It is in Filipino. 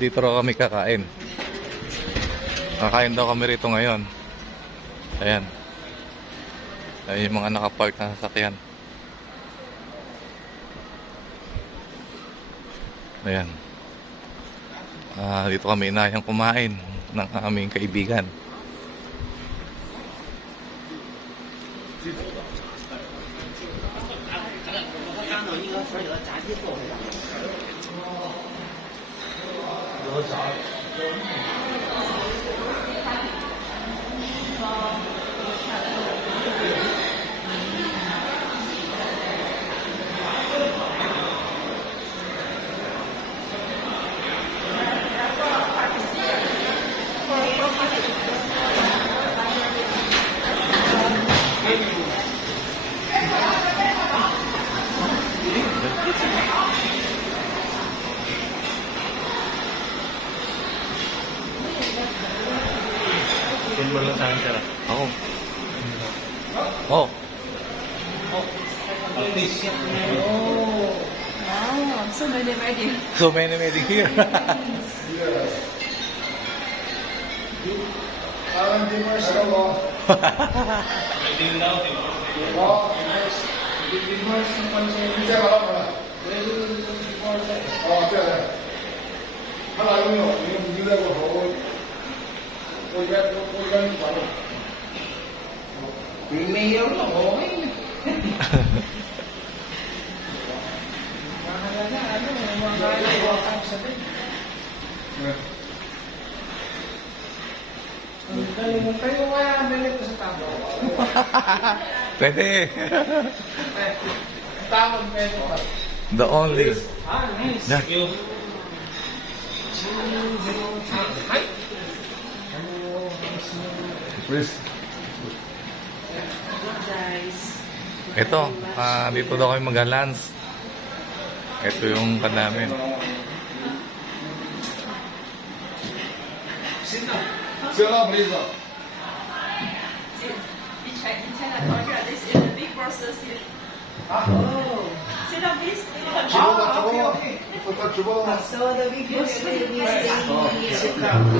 Dito raw kami kakain. Kakain daw kami rito ngayon. Ayan. Ayan yung mga nakapark na sasakyan. Ayan. Dito kami inayang kumain ng aming kaibigan. Yan mo lang sa akin, sir. Oo. Oh. Please. Wow, so many weddings. So many wedding here. Parang divorce ka mo. Oo, divorce ng pansin. Hindi ka lang pala. Oo, siya. Hala, yung hindi na ko. Huwag yan yung pala. Yung mayor lang, okay na. Mahalaga, mga sabi. Kayo nga bilit ko sa tabo. Pwede. Tawag pwede pa. The only. Nice. Yeah. Thank you. Hi. Please. Guys. Ito, dito daw kami mag-lunch. Ito yung kanamin. Sila, please. In China, this is a big process. Oh. Sit down, please. 주보다. So the big process is